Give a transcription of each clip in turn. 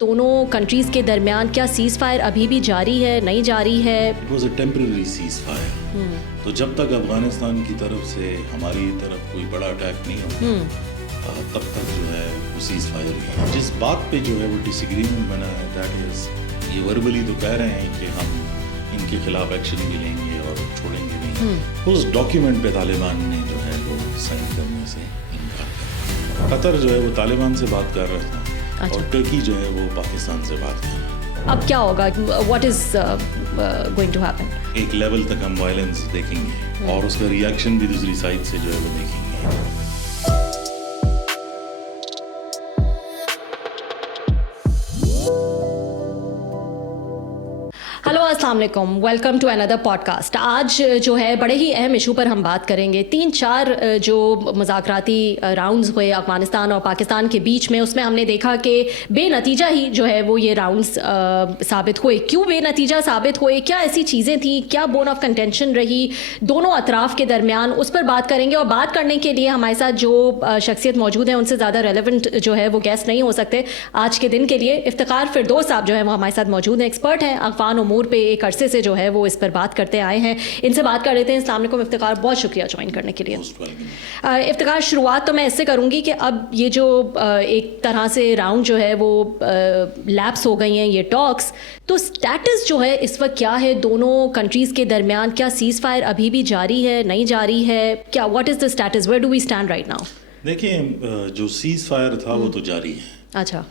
دونوں کنٹریز کے درمیان کیا سیز فائر ابھی بھی جاری ہے, نہیں جاری ہے؟ It was a temporary cease fire. تو جب تک افغانستان کی طرف سے ہماری طرف کوئی بڑا اٹیک نہیں ہوتا تب تک جو ہے وہ سیز فائر ہے. جس بات پہ جو ہے وہ ڈس ایگریمنٹ بنا ہے دیٹ از یہ وربلی تو کہہ رہے ہیں کہ ہم ان کے خلاف ایکشن بھی لیں گے اور چھوڑیں گے نہیں. اس ڈاکیومنٹ پہ طالبان نے جو ہے وہ سائن کرنے سے انکار کر. قطر جو ہے وہ طالبان سے بات کر رہا تھا اور ٹرکی جو ہے وہ پاکستان سے بات کر رہا ہے. اب کیا ہوگا؟ What is going to happen? ایک لیول تک ہم وائلنس دیکھیں گے اور اس کا ری ایکشن بھی دوسری سائڈ سے جو ہے وہ دیکھیں گے. ہلو السلام علیکم, ویلکم ٹو اندر پوڈ کاسٹ. آج جو ہے بڑے ہی اہم ایشو پر ہم بات کریں گے. 3-4 جو مذاکراتی راؤنڈز ہوئے افغانستان اور پاکستان کے بیچ میں, اس میں ہم نے دیکھا کہ بے نتیجہ ہی جو ہے وہ یہ راؤنڈز ثابت ہوئے. کیوں بے نتیجہ ثابت ہوئے؟ کیا ایسی چیزیں تھیں؟ کیا بون آف کنٹینشن رہی دونوں اطراف کے درمیان؟ اس پر بات کریں گے. اور بات کرنے کے لیے ہمارے ساتھ جو شخصیت موجود ہیں ان سے زیادہ ریلیونٹ جو ہے وہ گیسٹ نہیں ہو سکتے آج کے دن کے لیے. افتخار فردوس صاحب جو ہے وہ ہمارے ساتھ موجود ہیں, ایکسپرٹ ہیں افغان امور پہ, ایک عرصے سے جو ہے وہ اس پر بات کرتے آئے ہیں. ان سے بات کر لیتے ہیں. السلام علیکم افتخار, بہت شکریہ جوائن کرنے کے لیے. افتخار, شروعات تو میں اس سے کروں گی کہ اب یہ جو ایک طرح سے راؤنڈ جو ہے وہ لیپس ہو گئی ہیں یہ ٹاکس, تو اسٹیٹس جو ہے اس وقت کیا ہے دونوں کنٹریز کے درمیان؟ کیا سیز فائر ابھی بھی جاری ہے, نہیں جاری ہے؟ کیا what is the status, where do we stand right now? دیکھیں, جو سیز فائر تھا وہ تو جاری ہے. اچھا.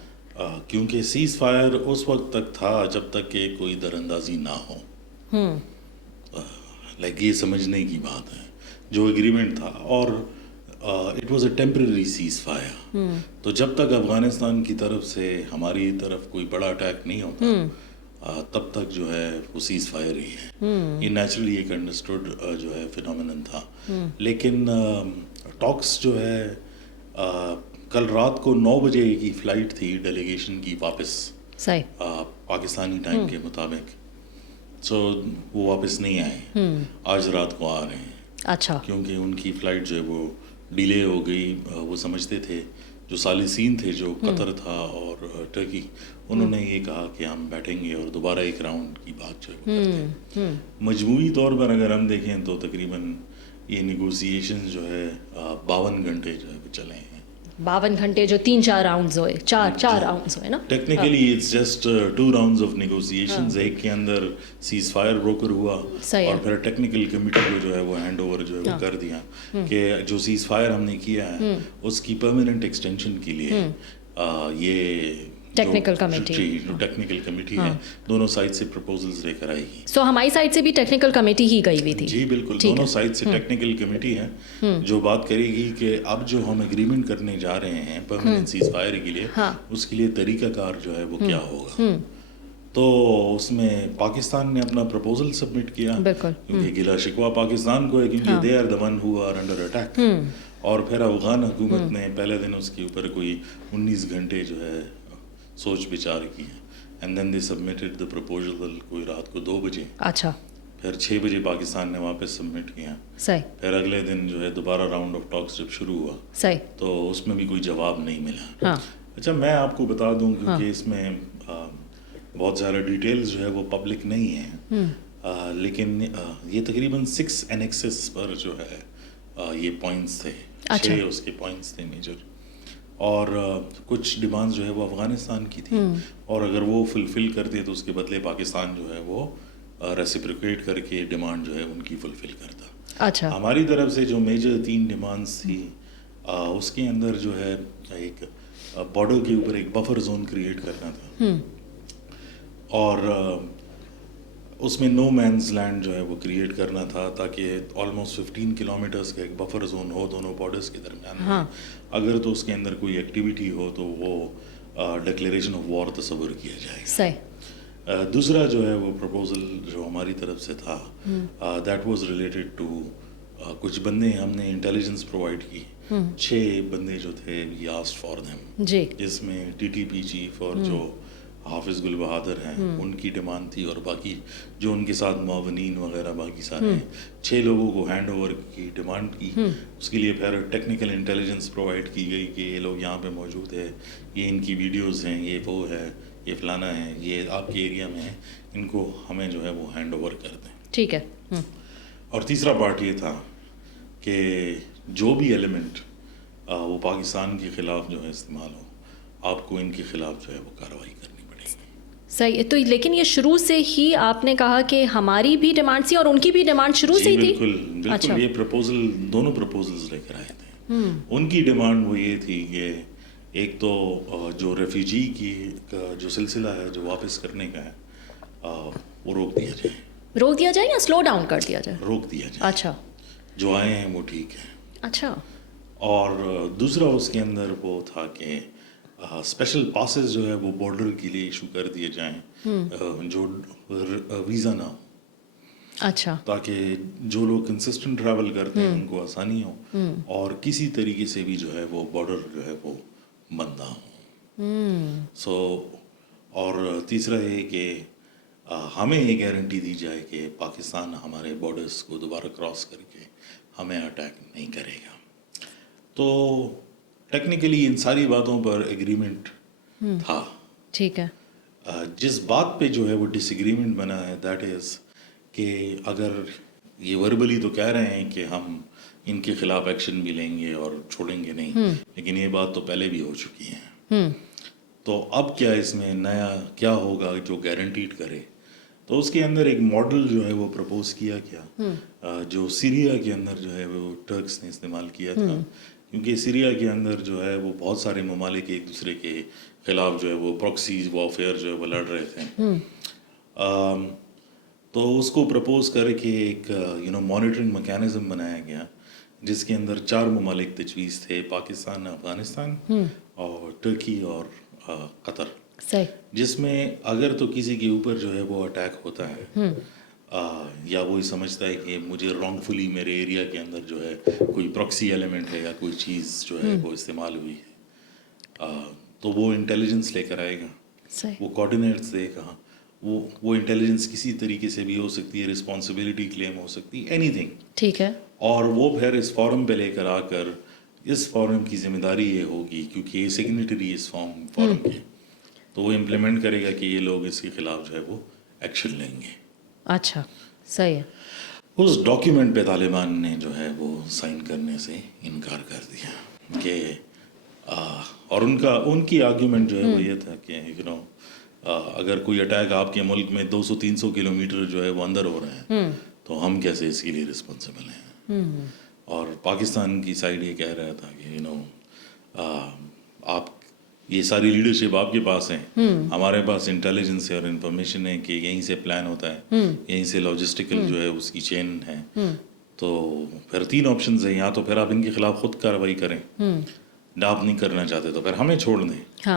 کیونکہ سیز فائر اس وقت تک تھا جب تک کہ کوئی در اندازی نہ ہو. لائک یہ سمجھنے کی بات ہے جو ایگریمنٹ تھا, اور it was a temporary cease fire. تو جب تک افغانستان کی طرف سے ہماری طرف کوئی بڑا اٹیک نہیں ہوتا تب تک جو ہے وہ سیز فائر ہی ہے. یہ نیچرلی ایک انڈرسٹوڈ جو ہے فینومینن تھا. لیکن ٹاکس جو ہے کل رات کو 9 بجے کی فلائٹ تھی ڈیلیگیشن کی واپس پاکستانی ٹائم کے مطابق. سو وہ واپس نہیں آئے, آج رات کو آ رہے ہیں. اچھا. کیونکہ ان کی فلائٹ جو ہے وہ ڈیلے ہو گئی. وہ سمجھتے تھے جو ثالثین تھے, جو قطر تھا اور ٹرکی, انہوں نے یہ کہا کہ ہم بیٹھیں گے اور دوبارہ ایک راؤنڈ کی بات جو ہے وہ کرتے ہیں. مجموعی طور پر اگر ہم دیکھیں تو تقریباً یہ نیگوسیشن جو ہے 52 گھنٹے جو ہے وہ چلے ہیں. 52 گھنٹے جو 3-4 راؤنڈز ہوئے, چار راؤنڈز ہوئے نا. Technically it's just 2 rounds of negotiations. ایک کے اندر سیز فائر بروکر ہوا اور پھر ٹیکنیکل کمیٹی کو جو ہے وہ ہینڈ اوور جو ہے وہ کر دیا کہ جو سیز فائر ہم نے کیا ہے اس کی پرماننٹ ایکسٹینشن کے لیے یہ ٹیکنیکل کمیٹی جو ٹیکنیکل کمیٹی ہے دونوں سائڈ سے پرپوزلز لے کر آئے گی. سو ہماری سائڈ سے بھی ٹیکنیکل کمیٹی ہی گئی ہوئی تھی. جی بالکل, دونوں سائڈ سے ٹیکنیکل کمیٹی ہے جو بات کرے گی کہ اب جو ہم ایگریمنٹ کرنے جا رہے ہیں پرماننٹ سیز فائر کے لیے, اس کے لیے طریقہ کار جو ہے وہ کیا ہوگا. تو اس میں پاکستان نے اپنا پرپوزل سبمٹ کیا, کیونکہ گلا شکوہ پاکستان کو ہے کیونکہ they are the one who are under attack. اور پھر افغان حکومت نے پہلے دن اس کے اوپر کوئی 19 گھنٹے جو ہے سوچ بچار کی ہے. And then they submitted the proposal کوئی رات کو 2 بجے. اچھا. پھر 6 بجے پاکستان نے واپس سبمٹ کیا. صحیح. پھر اگلے دن جو ہے دوبارہ راؤنڈ آف ٹاکس جب شروع ہوا, صحیح, تو اس میں بھی کوئی جواب نہیں ملا. اچھا, میں آپ کو بتا دوں کیونکہ اس میں بہت زیادہ ڈیٹیلز جو ہے وہ پبلک نہیں ہیں, لیکن یہ تقریباً 6 اینیکسس پر جو ہے یہ پوائنٹس تھے. 6 اس کے پوائنٹس تھے میجر, اور کچھ ڈیمانڈز جو ہے وہ افغانستان کی تھی, اور اگر وہ فلفل کرتے تو اس کے بدلے پاکستان جو ہے وہ ریسیپریکیٹ کر کے ڈیمانڈ جو ہے ان کی فلفل کرتا. اچھا. ہماری طرف سے جو میجر 3 ڈیمانڈز تھی اس کے اندر جو ہے ایک بارڈر کے اوپر ایک بفر زون کریٹ کرنا تھا, اور اس میں نو مینز لینڈ جو ہے وہ کریٹ کرنا تھا تاکہ آلموسٹ 15 کلومیٹرز کا ایک بفر زون ہو دونوں بارڈرز کے درمیان. اگر تو اس کے اندر کوئی ایکٹیویٹی ہو تو وہ ڈکلیریشن آف وار تصور کیا جائے. صحیح. دوسرا جو ہے وہ پرپوزل جو ہماری طرف سے تھا دیٹ واز ریلیٹڈ ٹو کچھ بندے ہم نے انٹیلیجنس پرووائڈ کی. 6 بندے جو تھے وی آسکڈ فار دیم, جس میں TTP چیف اور جو حافظ گل بہادر ہیں ان کی ڈیمانڈ تھی, اور باقی جو ان کے ساتھ معاونین وغیرہ باقی سارے ہیں. 6 لوگوں کو ہینڈ اوور کی ڈیمانڈ کی. اس کے لیے پھر ٹیکنیکل انٹیلیجنس پرووائڈ کی گئی کہ یہ لوگ یہاں پہ موجود ہے, یہ ان کی ویڈیوز ہیں, یہ وہ ہے, یہ فلانا ہے، یہ آپ کے ایریا میں ہے، ان کو ہمیں جو ہے وہ ہینڈ اوور کر دیں. ٹھیک ہے. اور تیسرا پارٹ یہ تھا کہ جو بھی ایلیمنٹ وہ پاکستان کے خلاف جو ہے استعمال ہو، آپ کو ان کے خلاف جو ہے وہ کارروائی کرنی پڑے گی. صحیح. تو لیکن یہ شروع سے ہی آپ نے کہا کہ ہماری بھی ڈیمانڈ تھی اور ان کی بھی ڈیمانڈ شروع سے ہی تھی. بالکل. اچھا. یہ پرپوزل دونوں پرپوزلز لے کر آئے تھے. ان کی ڈیمانڈ وہ یہ تھی کہ ایک تو جو ریفیوجی کی جو سلسلہ ہے جو واپس کرنے کا ہے وہ روک دیا جائے یا سلو ڈاؤن کر دیا جائے؟ روک دیا جائے. اچھا. جو آئے ہیں وہ ٹھیک ہے. اچھا. اور دوسرا اس کے اندر وہ تھا کہ اسپیشل پاسز جو ہے وہ بارڈر کے لیے ایشو کر دیے جائیں جو ویزا نہ ہو. اچھا. تاکہ جو لوگ کنسسٹنٹ ٹریول کرتے ہیں ان کو آسانی ہو اور کسی طریقے سے بھی جو ہے وہ بارڈر جو ہے وہ بند نہ ہو. اور تیسرا یہ کہ ہمیں یہ گارنٹی دی جائے کہ پاکستان ہمارے بارڈرز کو دوبارہ کراس کر کے ہمیں اٹیک نہیں کرے گا. تو ٹیکنیکلی ان ساری باتوں پر ایگریمنٹ تھا. ٹھیک ہے. جس بات پہ جو ہے وہ ڈس ایگریمنٹ بنا ہے دیٹ از کہ اگر یہ وربلی تو کہہ رہے ہیں کہ ہم ان کے خلاف ایکشن بھی لیں گے اور چھوڑیں گے نہیں، لیکن یہ بات تو پہلے بھی ہو چکی ہے. تو اب کیا اس میں نیا کیا ہوگا جو گارنٹیڈ کرے؟ تو اس کے اندر ایک ماڈل جو ہے وہ پرپوز کیا گیا جو سیریا کے اندر جو ہے وہ ٹرکس نے استعمال کیا تھا، کیونکہ سیریا کے اندر جو ہے وہ بہت سارے ممالک ایک دوسرے کے خلاف جو ہے وہ پراکسیز وارفیئر جو ہے وہ لڑ رہے تھے. تو اس کو پرپوز کر کے ایک مانیٹرنگ میکینزم بنایا گیا جس کے اندر 4 ممالک تجویز تھے: پاکستان، افغانستان اور ترکی اور قطر. جس میں اگر تو کسی کے اوپر جو ہے وہ اٹیک ہوتا ہے یا وہ سمجھتا ہے کہ مجھے رانگ فلی میرے ایریا کے اندر جو ہے کوئی پراکسی ایلیمنٹ ہے یا کوئی چیز جو ہے وہ استعمال ہوئی ہے، تو وہ انٹیلیجنس لے کر آئے گا، وہ کوآرڈینیٹس دے گا. وہ انٹیلیجنس کسی طریقے سے بھی ہو سکتی ہے، رسپانسبلٹی کلیم ہو سکتی ہے، اینی تھنگ. ٹھیک ہے. اور وہ پھر اس فورم پہ لے کر آ کر اس فورم کی ذمہ داری یہ ہوگی کیونکہ یہ سگنیٹری اس فورم کے، تو وہ امپلیمنٹ کرے گا کہ یہ لوگ اس کے خلاف جو ہے وہ ایکشن لیں گے. اچھا. صحیح ہے. اس ڈاکیومنٹ پہ طالبان نے جو ہے وہ سائن کرنے سے انکار کر دیا کہ اور ان کی آرگیومنٹ جو ہے وہ یہ تھا کہ اگر کوئی اٹیک آپ کے ملک میں 200-300 کلومیٹر جو ہے وہ اندر ہو رہے ہیں تو ہم کیسے اس کے لیے رسپانسبل ہیں. اور پاکستان کی سائڈ یہ کہہ رہا تھا کہ آپ یہ ساری لیڈرشپ آپ کے پاس ہے، ہمارے پاس انٹیلیجنس ہے اور انفارمیشن ہے کہ یہیں سے پلان ہوتا ہے، یہیں سے لاجسٹیکل جو ہے اس کی چین ہے. تو پھر 3 آپشنز ہیں، یا تو پھر آپ ان کے خلاف خود کارروائی کریں، آپ نہیں کرنا چاہتے تو پھر ہمیں چھوڑ دیں،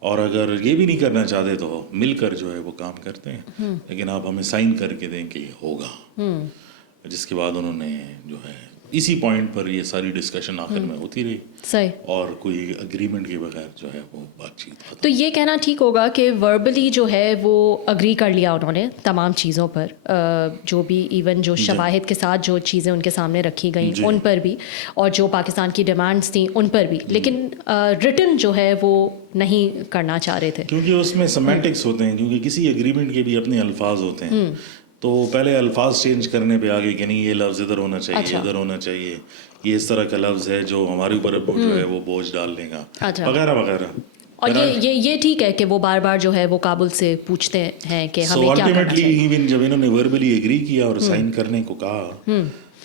اور اگر یہ بھی نہیں کرنا چاہتے تو مل کر جو ہے وہ کام کرتے ہیں، لیکن آپ ہمیں سائن کر کے دیں کہ یہ ہوگا. جس کے بعد انہوں نے جو ہے اسی پوائنٹ پر یہ ساری ڈسکشن آخر میں ہوتی رہی. صحیح. اور کوئی اگریمنٹ کے بغیر جو ہے وہ بات چیت. تو یہ کہنا ٹھیک ہوگا کہ وربلی جو ہے وہ اگری کر لیا انہوں نے تمام چیزوں پر، جو بھی ایون جو شواہد کے ساتھ جو چیزیں ان کے سامنے رکھی گئیں ان پر بھی، اور جو پاکستان کی ڈیمانڈس تھیں ان پر بھی، لیکن ریٹن جو ہے وہ نہیں کرنا چاہ رہے تھے کیونکہ اس میں سیمینٹکس ہوتے ہیں، کیونکہ کسی ایگریمنٹ کے بھی اپنے الفاظ ہوتے ہیں. تو پہلے الفاظ چینج کرنے پہ آگے کہ نہیں یہ لفظ ادھر ہونا چاہیے، ادھر ہونا چاہیے، یہ اس طرح کا لفظ ہے جو ہمارے اوپر جو ہے وہ بوجھ ڈال لے گا، وغیرہ وغیرہ. اور یہ ٹھیک ہے کہ وہ بار بار جو ہے وہ کابل سے پوچھتے ہیں کہ ہمیں کیا کرنا چاہیے. ایون جب انہوں نے وربلی ایگری کیا اور سائن کرنے کو کہا،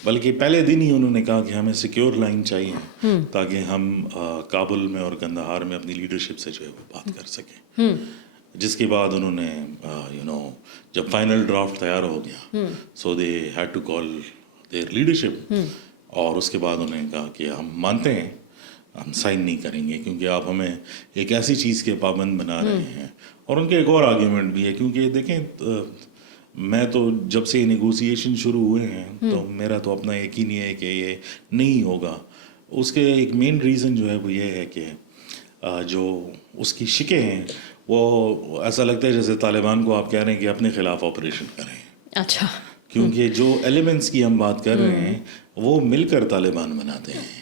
بلکہ پہلے دن ہی انہوں نے کہا کہ ہمیں سیکیور لائن چاہیے تاکہ ہم کابل میں اور قندھار میں اپنی لیڈرشپ سے جو ہے وہ بات کر سکیں. جس کے بعد انہوں نے جب فائنل ڈرافٹ تیار ہو گیا، so they had to call their leadership, اور اس کے بعد انہوں نے کہا کہ ہم مانتے ہیں، ہم سائن نہیں کریں گے کیونکہ آپ ہمیں ایک ایسی چیز کے پابند بنا رہے ہیں. اور ان کے ایک اور آرگیومنٹ بھی ہے، کیونکہ دیکھیں میں تو جب سے نیگوسیشن شروع ہوئے ہیں تو میرا تو اپنا یقین ہی ہے کہ یہ نہیں ہوگا. اس کے ایک مین ریزن جو ہے وہ یہ ہے کہ جو اس کی شکیں ہیں وہ ایسا لگتا ہے جیسے طالبان کو آپ کہہ رہے ہیں کہ اپنے خلاف آپریشن کریں. اچھا. کیونکہ جو ایلیمنٹس کی ہم بات کر رہے ہیں وہ مل کر طالبان بناتے ہیں.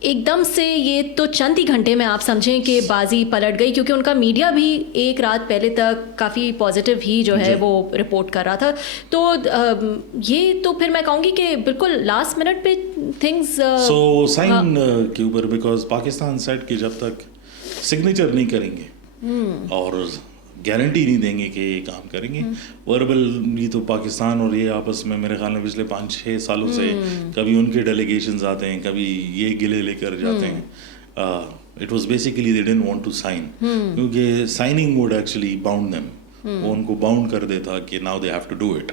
ایک دم سے یہ تو چند ہی گھنٹے میں آپ سمجھیں کہ بازی پلٹ گئی, کیونکہ ان کا میڈیا بھی ایک رات پہلے تک کافی پازیٹیو ہی جو ہے وہ رپورٹ کر رہا تھا. تو یہ تو پھر میں کہوں گی کہ بالکل لاسٹ منٹ پہ تھنگز سو سائن کے اوپر, بیکاز پاکستان سیٹ کہ جب تک سگنیچر نہیں کریں گے اور گارنٹی نہیں دیں گے کہ یہ کام کریں گے, وربلی تو پاکستان اور یہ آپس میں میرے خیال میں پچھلے 5-6 سالوں سے کبھی ان کے ڈیلیگیشنز آتے ہیں, کبھی یہ گلے لے کر جاتے ہیں. It was basically they didn't want to sign, کیونکہ signing would actually bound them, وہ ان کو باؤنڈ کر دیتا کہ now they have to do it.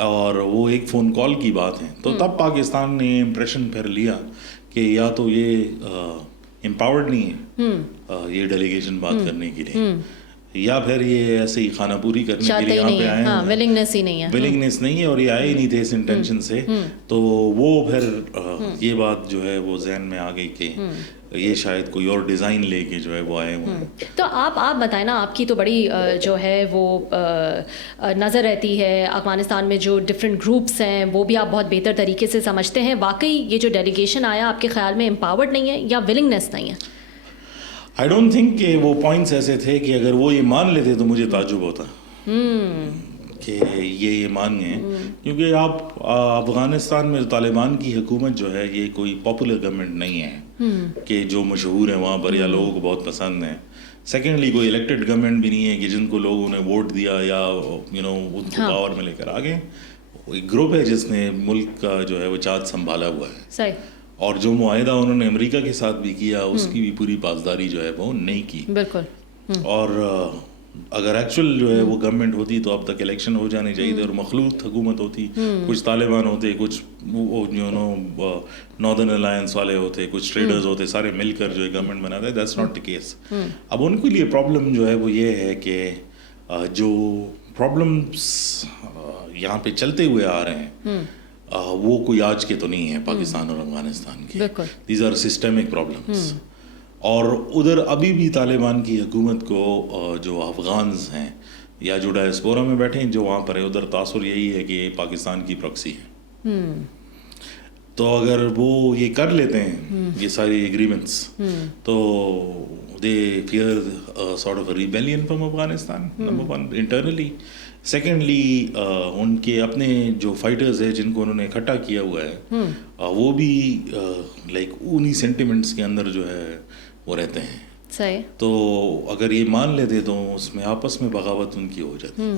اور وہ ایک فون کال کی بات ہے, تو تب پاکستان نے امپریشن پھر لیا کہ یا تو یہ امپاورڈ نہیں ہے یہ ڈیلیگیشن بات کرنے کے لیے, یا پھر یہ ایسے ہی خانہ پوری کرنے کے لیے یہاں پہ آئے ہیں, ولنگنیس ہی نہیں ہے, ولنگنیس نہیں ہے, اور یہ آئے ہی نہیں تھے اس انٹینشن سے. تو وہ پھر یہ بات جو ہے وہ ذہن میں آ گئی کہ یہ شاید کوئی اور ڈیزائن لے کے جو ہے وہ آئے ہوئے ہیں. تو آپ بتائیں نا, آپ کی تو بڑی جو ہے وہ نظر رہتی ہے افغانستان میں جو ڈفرینٹ گروپس ہیں, وہ بھی آپ بہت بہتر طریقے سے سمجھتے ہیں. واقعی یہ جو ڈیلیگیشن آیا آپ کے خیال میں امپاورڈ نہیں ہے یا ولنگنیس نہیں ہے؟ آئی ڈونٹ تھنک کہ وہ پوائنٹس ایسے تھے کہ اگر وہ یہ مان لیتے تو مجھے تعجب ہوتا کہ یہ مان گئے, کیونکہ آپ افغانستان میں طالبان کی حکومت جو ہے یہ کوئی پاپولر گورنمنٹ نہیں ہے کہ جو مشہور ہیں وہاں پر یا لوگوں کو بہت پسند ہیں. سیکنڈلی کوئی الیکٹڈ گورنمنٹ بھی نہیں ہے کہ جن کو لوگوں نے ووٹ دیا یا ان کو پاور میں لے کر آگے. ایک گروپ ہے جس نے ملک کا جو ہے وہ چارج سنبھالا ہوا ہے, صحیح, اور جو معاہدہ انہوں نے امریکہ کے ساتھ بھی کیا اس کی بھی پوری پاسداری جو ہے وہ نہیں کی. بالکل. اور اگر ایکچوئل جو ہے وہ گورنمنٹ ہوتی تو اب تک الیکشن ہو جانے چاہیے تھے اور مخلوط حکومت ہوتی, کچھ طالبان ہوتے, کچھ ناردرن الائنس والے ہوتے, کچھ ٹریڈرز ہوتے, سارے مل کر جو ہے گورنمنٹ بناتے. That's not the case. اب ان کے لیے پرابلم جو ہے وہ یہ ہے کہ جو پرابلمس یہاں پہ چلتے ہوئے آ رہے ہیں وہ کوئی آج کے تو نہیں ہے پاکستان اور افغانستان کے. These are systemic problems. اور ادھر ابھی بھی طالبان کی حکومت کو جو افغانز ہیں یا جو ڈائسپورا میں بیٹھے ہیں جو وہاں پر ہے, ادھر تاثر یہی ہے کہ یہ پاکستان کی پراکسی ہے. تو اگر وہ یہ کر لیتے ہیں یہ ساری ایگریمنٹس, تو they fear sort of rebellion from Afghanistan, number one internally. Secondly ان کے اپنے جو فائٹرز ہیں جن کو انہوں نے اکٹھا کیا ہوا ہے وہ بھی لائک انہی سینٹیمنٹس کے اندر جو ہے وہ رہتے ہیں. صحیح. تو اگر یہ مان لیتے تو اس میں آپس میں بغاوت ان کی ہو جاتی.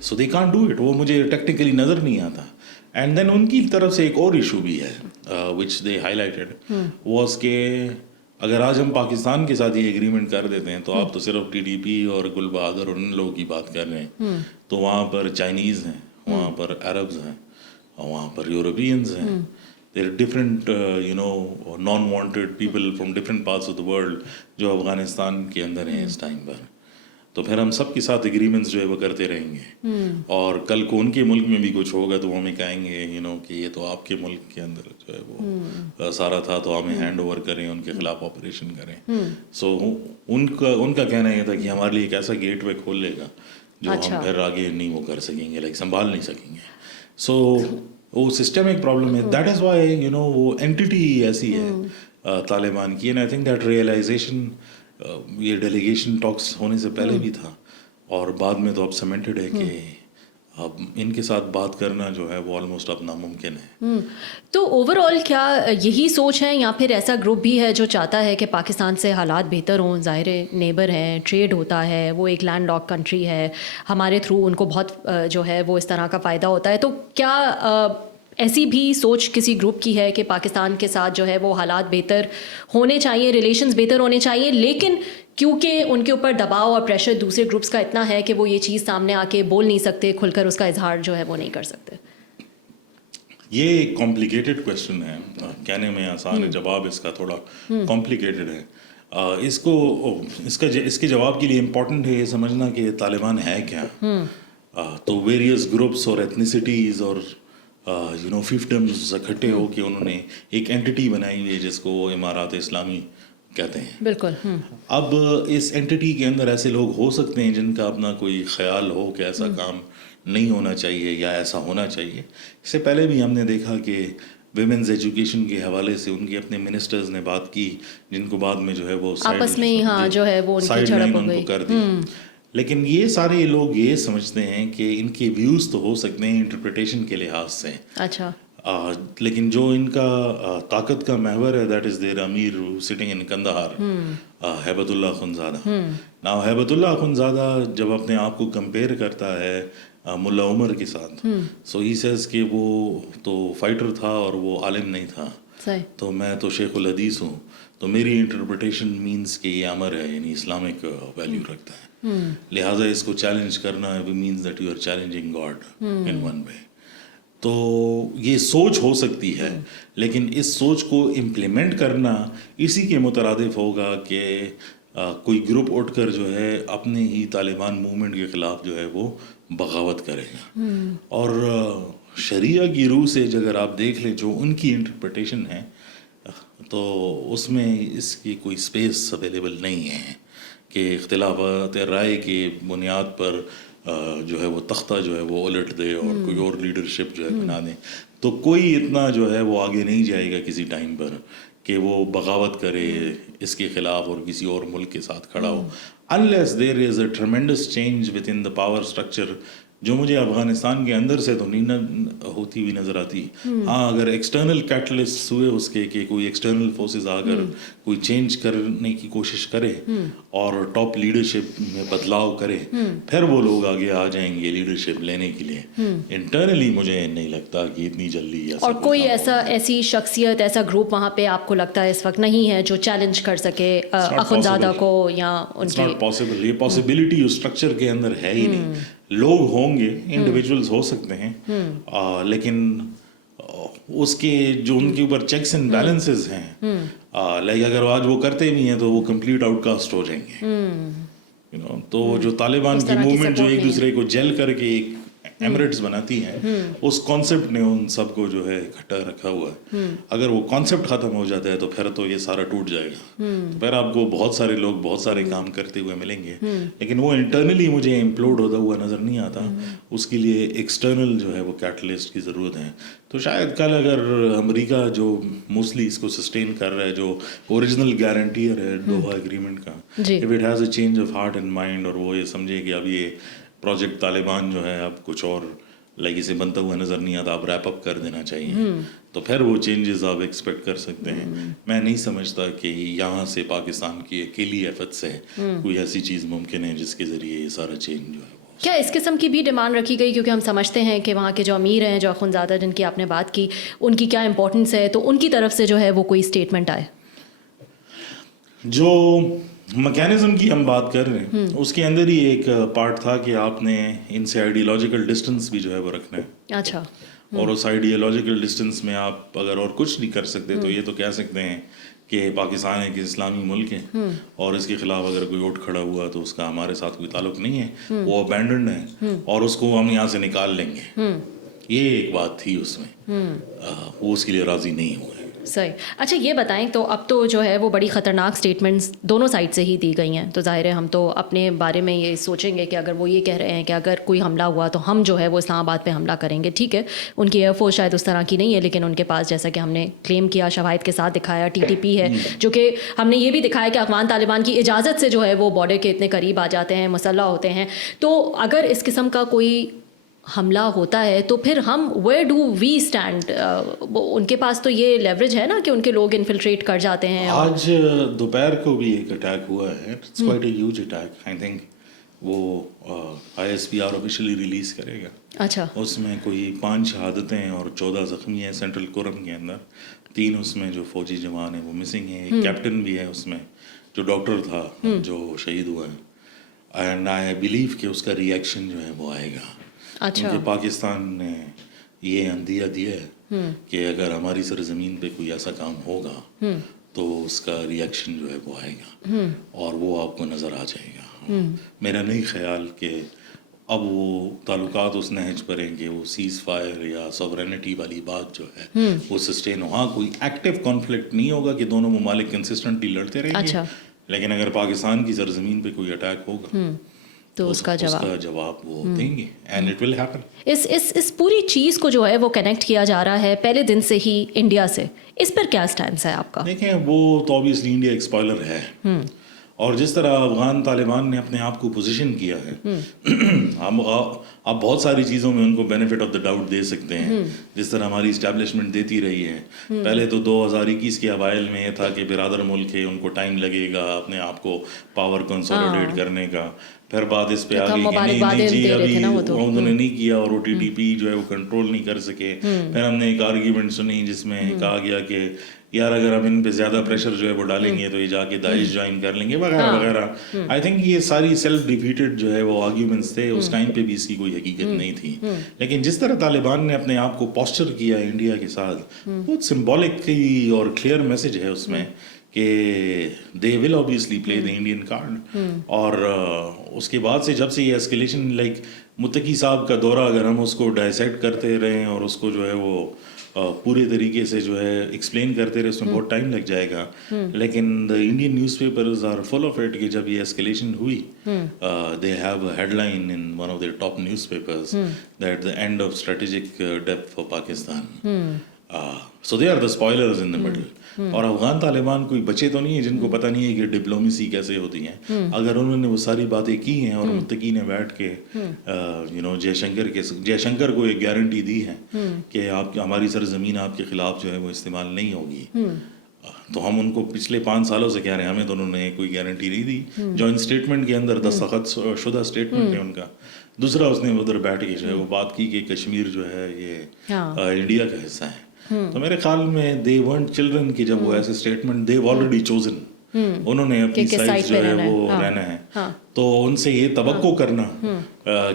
سو دے کانٹ ڈو اٹ. وہ مجھے ٹیکنیکلی نظر نہیں آتا. اینڈ دین ان کی طرف سے ایک اور ایشو بھی ہے وچ دے ہائی لائٹڈ واز کہ اگر آج ہم پاکستان کے ساتھ یہ ایگریمنٹ کر دیتے ہیں تو آپ تو صرف ٹی ڈی پی اور گل بہادر اور ان لوگوں کی بات کر رہے ہیں, تو وہاں پر چائنیز ہیں, وہاں پر عربز ہیں, وہاں پر یورپینز ہیں. There different non wanted people from different parts of the world جو افغانستان کے اندر ہیں اس ٹائم پر. تو پھر ہم سب کے ساتھ ایگریمنٹس جو ہے وہ کرتے رہیں گے, اور کل کو ان کے ملک میں بھی کچھ ہوگا تو وہ ہمیں کہیں گے کہ یہ تو آپ کے ملک کے اندر جو ہے وہ سارا تھا, تو ہمیں ہینڈ اوور کریں, ان کے خلاف آپریشن کریں. سو ان کا کہنا یہ تھا کہ ہمارے لیے ایک ایسا گیٹ وے کھول لے گا جو ہم پھر آگے نہیں وہ کر سکیں گے, لائک سنبھال نہیں سکیں گے. سو وہ سسٹمک پرابلم ہے. دیٹ از وائی وہ اینٹی ایسی ہے طالبان کی. And I think that realization یہ ڈیلیگیشن ٹاکس ہونے سے پہلے بھی تھا, اور بعد میں تو اب سیمنٹڈ ہے کہ اب ان کے ساتھ بات کرنا جو ہے وہ آلموسٹ اب ناممکن ہے. تو اوور آل کیا یہی سوچ ہے یا پھر ایسا گروپ بھی ہے جو چاہتا ہے کہ پاکستان سے حالات بہتر ہوں؟ ظاہر نیبر ہیں, ٹریڈ ہوتا ہے, وہ ایک لینڈ لاک کنٹری ہے, ہمارے تھرو ان کو بہت جو ہے وہ اس طرح کا فائدہ ہوتا ہے. تو کیا ایسی بھی سوچ کسی گروپ کی ہے کہ پاکستان کے ساتھ جو ہے وہ حالات بہتر ہونے چاہیے, ریلیشنز بہتر ہونے چاہیے, لیکن کیونکہ ان کے اوپر دباؤ اور پریشر دوسرے گروپس کا اتنا ہے کہ وہ یہ چیز سامنے آ کے بول نہیں سکتے, کھل کر اس کا اظہار جو ہے وہ نہیں کر سکتے؟ یہ ایک کمپلیکیٹڈ کویشچن ہے, کہنے میں آسان ہے, جواب اس کا تھوڑا کمپلیکیٹڈ ہے. اس کے جواب کے لیے امپورٹنٹ ہے یہ سمجھنا کہ طالبان ہے کیا. تو ویریس گروپس اور ایتھنیسٹیز اور ففٹمز اکٹھے ہو کے انہوں نے ایک اینٹی بنائی ہوئی ہے جس کو وہ امارات اسلامی کہتے ہیں. بالکل. اب اس اینٹی کے اندر ایسے لوگ ہو سکتے ہیں جن کا اپنا کوئی خیال ہو کہ ایسا کام نہیں ہونا چاہیے یا ایسا ہونا چاہیے. اس سے پہلے بھی ہم نے دیکھا کہ ویمنز ایجوکیشن کے حوالے سے ان کے اپنے منسٹرز نے بات کی جن کو بعد میں جو ہے وہ آپس میں ہی ہاں جو ہے وہ ان کی جھڑپ ہو گئی کر دی. لیکن یہ سارے لوگ یہ سمجھتے ہیں کہ ان کے ویوز تو ہو سکتے ہیں انٹرپریٹیشن کے لحاظ سے, اچھا, لیکن جو ان کا طاقت کا محور ہے that is there Amir sitting in کندہار, ہیبت اللہ خنزادہ. نا ہیبت اللہ خنزادہ جب اپنے آپ کو کمپیئر کرتا ہے ملا عمر کے ساتھ, سو ہی سیز کہ وہ تو فائٹر تھا اور وہ عالم نہیں تھا, تو میں تو شیخ الحدیث ہوں, تو میری انٹرپریٹیشن مینس کہ یہ امر ہے, یعنی اسلامک ویلیو رکھتا ہے, لہٰذا اس کو چیلنج کرنا means that you are challenging God in one way. تو یہ سوچ ہو سکتی ہے, لیکن اس سوچ کو امپلیمنٹ کرنا اسی کے مترادف ہوگا کہ کوئی گروپ اٹھ کر جو ہے اپنے ہی طالبان موومنٹ کے خلاف جو ہے وہ بغاوت کرے گا. اور شریعہ کی روح سے اگر آپ دیکھ لیں جو ان کی انٹرپریٹیشن ہے تو اس میں اس کی کوئی اسپیس اویلیبل نہیں ہے کہ اختلافات رائے کی بنیاد پر جو ہے وہ تختہ جو ہے وہ الٹ دے اور کوئی اور لیڈرشپ جو ہے بنا دیں. تو کوئی اتنا جو ہے وہ آگے نہیں جائے گا کسی ٹائم پر کہ وہ بغاوت کرے اس کے خلاف اور کسی اور ملک کے ساتھ کھڑا ہو, unless there is a tremendous change within the power structure, جو مجھے افغانستان کے اندر سے تو نہیں ہوتی ہوئی نظر آتی. ہاں اگر ایکسٹرنل کیٹلسٹ ہوئے اس کے کہ کوئی ایکسٹرنل فورسز آ کر کوئی چینج کرنے کی کوشش کرے اور ٹاپ لیڈرشپ میں بدلاؤ کرے, پھر وہ لوگ آگے آ جائیں گے لیڈرشپ لینے کے لیے. انٹرنلی مجھے نہیں لگتا کہ اتنی جلدی اور کوئی ایسی شخصیت ایسا گروپ وہاں پہ آپ کو لگتا ہے اس وقت نہیں ہے جو چیلنج کر سکے اخنزادہ کو یا ان کی. ناٹ پاسبل, یہ پاسبلٹی اس اسٹرکچر کے اندر ہے ہی نہیں. لوگ ہوں گے, انڈیویجولز ہو سکتے ہیں, لیکن اس کے جو ان کے اوپر چیکس اینڈ بیلنسز ہیں, لائک اگر آج وہ کرتے بھی ہیں تو وہ کمپلیٹ آؤٹ کاسٹ ہو جائیں گے. تو جو طالبان کی موومنٹ جو ایک دوسرے کو جیل کر کے ایک ایمریٹس بناتی ہیں, اس کانسیپٹ نے ان سب کو جو ہے اکٹھا رکھا ہوا ہے. اگر وہ کانسیپٹ ختم ہو جاتا ہے تو پھر تو یہ سارا ٹوٹ جائے گا. تو پھر آپ کو بہت سارے لوگ بہت سارے کام کرتے ہوئے ملیں گے, لیکن وہ انٹرنلی مجھے امپلوڈ ہوتا ہوا نظر نہیں آتا. اس کے لیے ایکسٹرنل جو ہے وہ کیٹلسٹ کی ضرورت ہے. تو شاید کل اگر امریکہ جو موسٹلی اس کو سسٹین کر رہا ہے, جو اوریجنل گارنٹیئر ہے دوحہ ایگریمنٹ کا, if it has a change of heart and mind, اور وہ یہ سمجھے کہ اب یہ پروجیکٹ طالبان جو ہے اب کچھ اور لائک اسے بنتا ہوا نظر نہیں آتا, اب ریپ اپ کر دینا چاہیے, تو پھر وہ چینجز آپ ایکسپیکٹ کر سکتے ہیں. میں نہیں سمجھتا کہ یہاں سے پاکستان کی اکیلی ایفرٹ سے کوئی ایسی چیز ممکن ہے جس کے ذریعے یہ سارا چینج جو ہے. کیا اس قسم کی بھی ڈیمانڈ رکھی گئی, کیونکہ ہم سمجھتے ہیں کہ وہاں کے جو امیر ہیں, جو اخنزادہ جن کی آپ نے بات کی, ان کی کیا امپورٹنس ہے, تو ان کی طرف سے جو ہے وہ کوئی اسٹیٹمنٹ آئے؟ جو میکینزم کی ہم بات کر رہے ہیں اس کے اندر ہی ایک پارٹ تھا کہ آپ نے ان سے آئیڈیالوجیکل ڈسٹینس بھی جو ہے وہ رکھنا ہے. اچھا. اور اس آئیڈیالوجیکل ڈسٹینس میں آپ اگر اور کچھ نہیں کر سکتے تو یہ تو کہہ سکتے ہیں کہ پاکستان ایک اسلامی ملک ہے اور اس کے خلاف اگر کوئی اٹھ کھڑا ہوا تو اس کا ہمارے ساتھ کوئی تعلق نہیں ہے, وہ ابینڈنڈ ہے اور اس کو ہم یہاں سے نکال لیں گے. یہ ایک بات تھی اس میں, وہ اس کے لیے راضی نہیں ہوئے. صحیح. اچھا یہ بتائیں, تو اب تو جو ہے وہ بڑی خطرناک سٹیٹمنٹس دونوں سائڈ سے ہی دی گئی ہیں, تو ظاہر ہے ہم تو اپنے بارے میں یہ سوچیں گے کہ اگر وہ یہ کہہ رہے ہیں کہ اگر کوئی حملہ ہوا تو ہم جو ہے وہ اسلام آباد پہ حملہ کریں گے. ٹھیک ہے, ان کی ایئر فورس شاید اس طرح کی نہیں ہے, لیکن ان کے پاس جیسا کہ ہم نے کلیم کیا, شواہد کے ساتھ دکھایا, TTP ہے, جو کہ ہم نے یہ بھی دکھایا کہ افغان طالبان کی اجازت سے جو ہے وہ بارڈر کے اتنے قریب آ جاتے ہیں, مسلح ہوتے ہیں. تو اگر اس قسم کا کوئی حملہ ہوتا ہے تو پھر ہم ویئر ڈو وی اسٹینڈ؟ ان کے پاس تو یہ لیوریج ہے نا کہ ان کے لوگ انفلٹریٹ کر جاتے ہیں. آج دوپہر کو بھی ایک اٹیک ہوا ہے, it's quite a huge attack. I think وہ ISPR آفیشلی ریلیز کرے گا. اچھا. اس میں کوئی 5 شہادتیں اور 14 زخمی ہیں سینٹرل کورم کے اندر. 3 اس میں جو فوجی جوان ہیں وہ مسنگ ہیں, ایک کیپٹن بھی ہے اس میں جو ڈاکٹر تھا جو شہید ہوا ہے. اینڈ آئی بلیو کہ اس کا ری ایکشن جو ہے وہ آئے گا. اچھا. کیونکہ پاکستان نے یہ اندیہ دیا ہے کہ اگر ہماری سرزمین پہ کوئی ایسا کام ہوگا تو اس کا ری ایکشن جو ہے وہ آئے گا اور وہ آپ کو نظر آ جائے گا. میرا نہیں خیال کہ اب وہ تعلقات اس نہج پر ہیں کہ وہ سیز فائر یا سوورینٹی والی بات جو ہے وہ سسٹین ہو. ہاں کوئی ایکٹیو کانفلکٹ نہیں ہوگا کہ دونوں ممالک کنسسٹنٹلی لڑتے رہیں گے, لیکن اگر پاکستان کی سرزمین پہ کوئی اٹیک ہوگا تو اس کا جواب وہ دیں گے اینڈ اٹ ول ہیپن. اس پوری چیز کو جو ہے وہ کنیکٹ کیا جا رہا ہے پہلے دن سے ہی انڈیا سے, اس پر کیا سٹینس ہے آپ کا؟ دیکھیں وہ تو آبویسلی انڈیا ایک اسپوائلر ہے, اور جس طرح افغان طالبان نے اپنے آپ کو پوزیشن کیا ہے, آپ بہت ساری چیزوں میں ان کو بینیفٹ آف دا ڈاؤٹ دے سکتے ہیں, جس طرح ہماری اسٹیبلشمنٹ دیتی رہی ہے. پہلے تو 2021 کے اوائل میں یہ تھا کہ برادر ملک ہے, ان کو ٹائم لگے گا اپنے آپ کو پاور کنسولیڈیٹ کرنے کا. پھر بعد اس پہ آگے کہ نہیں جی ابھی انہوں نے نہیں کیا, اور OTTP جو ہے وہ کنٹرول نہیں کر سکے. پھر ہم نے ایک آرگیومنٹ سنی جس میں کہا گیا کہ یار اگر ہم ان پہ زیادہ پریشر جو ہے وہ ڈالیں گے تو یہ جا کے داعش جوائن کر لیں گے وغیرہ وغیرہ. آئی تھنک یہ ساری سیلف ڈیفیٹڈ جو ہے وہ آرگیومنٹس تھے. اس ٹائم پہ بھی اس کی کوئی حقیقت نہیں تھی. لیکن جس طرح طالبان نے اپنے آپ کو پوسچر کیا انڈیا کے ساتھ, بہت سمبولک اور کلیئر میسج ہے اس میں کہ دے ول obviously play the Indian card. اور اس کے بعد سے جب سے یہ اسکیلیشن لائک متقی صاحب کا دورہ اگر ہم اس کو ڈائسیکٹ کرتے رہیں اور اس کو جو ہے وہ پورے طریقے سے جو ہے ایکسپلین کرتے رہے, اس میں بہت ٹائم لگ جائے گا. لیکن the Indian newspapers are full of it کہ جب یہ اسکیلیشن ہوئی, they have a headline in one of their top newspapers that the end of strategic depth for Pakistan. So they are the spoilers in the middle. اور افغان طالبان کوئی بچے تو نہیں ہیں جن کو پتہ نہیں ہے کہ ڈپلومیسی کیسے ہوتی ہیں. اگر انہوں نے وہ ساری باتیں کی ہیں اور متقی نے بیٹھ کے جے شنکر کو ایک گارنٹی دی ہے کہ آپ ہماری سرزمین آپ کے خلاف جو ہے وہ استعمال نہیں ہوگی, تو ہم ان کو پچھلے 5 سالوں سے کہہ رہے ہیں, ہمیں تو انہوں نے کوئی گارنٹی نہیں دی. جوائنٹ اسٹیٹمنٹ کے اندر دستخط شدہ اسٹیٹمنٹ ہے ان کا. دوسرا اس نے ادھر بیٹھ کے جو ہے وہ بات کی کہ کشمیر جو ہے یہ انڈیا کا حصہ ہے. تو میرے خیال میں دے ورنٹ چلڈرن کی جب وہ ایسے اسٹیٹمنٹ دے آلریڈی چوزن, انہوں نے اپنی سائڈ جو ہے وہ رہنا ہے. تو ان سے یہ توقع کرنا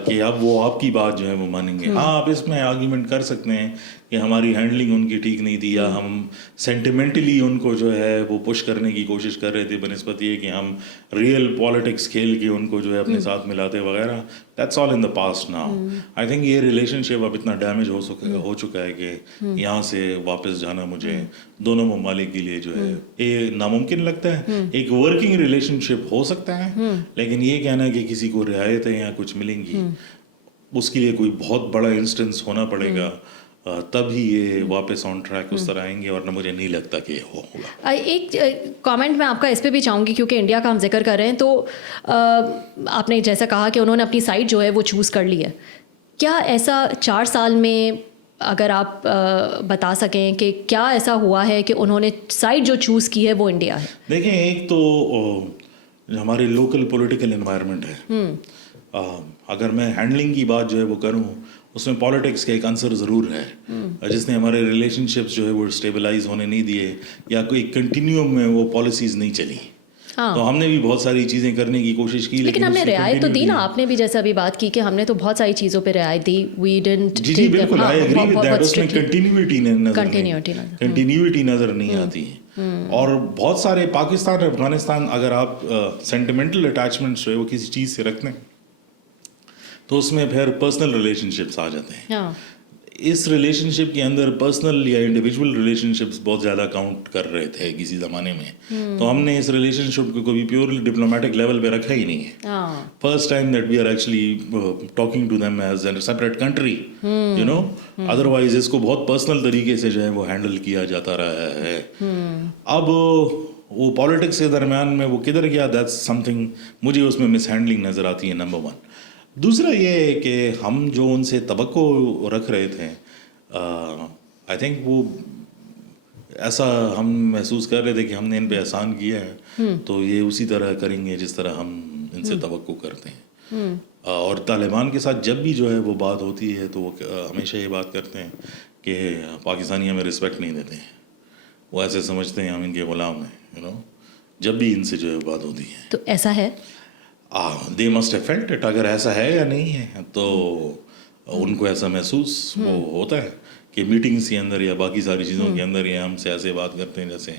کہ اب وہ آپ کی بات جو ہے وہ مانیں گے. ہاں آپ اس میں آرگیومنٹ کر سکتے ہیں کہ ہماری ہینڈلنگ ان کی ٹھیک نہیں تھی, یا ہم سینٹیمنٹلی ان کو جو ہے وہ پش کرنے کی کوشش کر رہے تھے بنسبت یہ کہ ہم ریئل پالیٹکس کھیل کے ان کو جو ہے اپنے ساتھ ملاتے وغیرہ. That's all in the past now. I think یہ ریلیشن شپ اب اتنا ڈیمیج ہو چکا ہے کہ یہاں سے واپس جانا مجھے دونوں ممالک کے لیے جو ہے یہ ناممکن لگتا ہے. ایک ورکنگ ریلیشن شپ ہو سکتا ہے, لیکن یہ کہنا کہ کسی کو رعایتیں یا کچھ ملیں گی, اس کے لیے کوئی بہت بڑا انسٹنس ہونا پڑے گا, تب ہی یہ واپس آن ٹریک اس طرح آئیں گے, ورنہ مجھے نہیں لگتا کہ یہ ہوگا. ایک کامنٹ میں آپ کا اس پہ بھی چاہوں گی کیونکہ انڈیا کا ہم ذکر کر رہے ہیں, تو آپ نے جیسا کہا کہ انہوں نے اپنی سائڈ جو ہے وہ چوز کر لی ہے. کیا ایسا 4 سال میں اگر آپ بتا سکیں کہ کیا ایسا ہوا ہے کہ انہوں نے سائڈ جو چوز کی ہے وہ انڈیا ہے؟ دیکھیں ایک تو ہماری لوکل پولیٹیکل انوائرمنٹ ہے. اگر میں ہینڈلنگ کی بات جو ہے وہ کروں, اس میں پالیٹکس کا ایک عنصر ضرور ہے جس نے ہمارے ریلیشن شپس جو ہے وہ اسٹیبلائز ہونے نہیں دیے, یا کوئی کنٹینیوم میں وہ پالیسیز نہیں چلی. تو ہم نے بھی بہت ساری چیزیں کرنے کی کوشش کی, لیکن ہم نے رعایت تو دی نا. آپ نے بھی جیسا ابھی بات کی کہ ہم نے تو بہت ساری چیزوں پہ رعایت دی. وی ڈنٹ. جی بالکل, آئی ایگری ود دیٹ. اس میں کنٹینیوٹی نظر نہیں آتی. اور بہت سارے پاکستان افغانستان اگر آپ سینٹیمنٹل اٹیچمنٹس جو ہے وہ کسی چیز سے رکھتے ہیں تو اس میں پھر پرسنل ریلیشن شپس آ جاتے ہیں. اس ریلیشن شپ کے اندر پرسنل یا انڈیویجول ریلیشن شپس بہت زیادہ کاؤنٹ کر رہے تھے کسی زمانے میں. تو ہم نے اس ریلیشن شپ کو کبھی پیورلی ڈپلومیٹک لیول پہ رکھا ہی نہیں ہے. First time that we are actually talking to them as a separate country, you know. Otherwise اس کو بہت پرسنل طریقے سے جو ہے وہ ہینڈل کیا جاتا رہا ہے. اب وہ پالیٹکس کے درمیان میں وہ کدھر گیا, دیٹس سم تھنگ مجھے اس میں مس ہینڈلنگ نظر آتی ہے, نمبر 1. دوسرا یہ ہے کہ ہم جو ان سے توقع رکھ رہے تھے, آئی تھنک وہ ایسا ہم محسوس کر رہے تھے کہ ہم نے ان پہ احسان کیا ہے, تو یہ اسی طرح کریں گے جس طرح ہم ان سے توقع کرتے ہیں. اور طالبان کے ساتھ جب بھی جو ہے وہ بات ہوتی ہے تو وہ ہمیشہ یہ بات کرتے ہیں کہ پاکستانی ہمیں رسپیکٹ نہیں دیتے ہیں, وہ ایسے سمجھتے ہیں ہم ان کے غلام ہیں, یو نو. جب بھی ان سے جو ہے بات ہوتی ہے تو ایسا ہے. They must have felt it. اگر ایسا ہے یا نہیں ہے تو ان کو ایسا محسوس وہ ہوتا ہے کہ میٹنگس کے اندر یا باقی ساری چیزوں کے اندر یہ ہم سے ایسے بات کرتے ہیں جیسے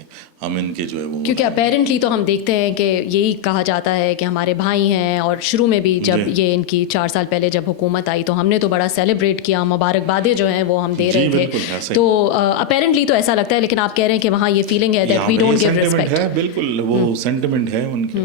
ہم ان کے جو ہے وہ, کیونکہ اپیرنٹلی تو ہم دیکھتے ہیں کہ یہی کہا جاتا ہے کہ ہمارے بھائی ہیں, اور شروع میں بھی جب یہ ان کی 4 سال پہلے جب حکومت آئی تو ہم نے تو بڑا سیلیبریٹ کیا, مبارکبادیں جو ہیں وہ ہم دے رہے تھے. تو اپیرنٹلی تو ایسا لگتا ہے, لیکن آپ کہہ رہے ہیں کہ وہاں یہ فیلنگ ہے that we don't give respect. بالکل وہ سینٹیمنٹ ہے ان کے.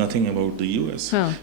nothing about the US.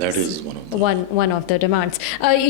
That is one of the demands.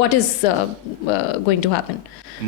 What is going to happen?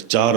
4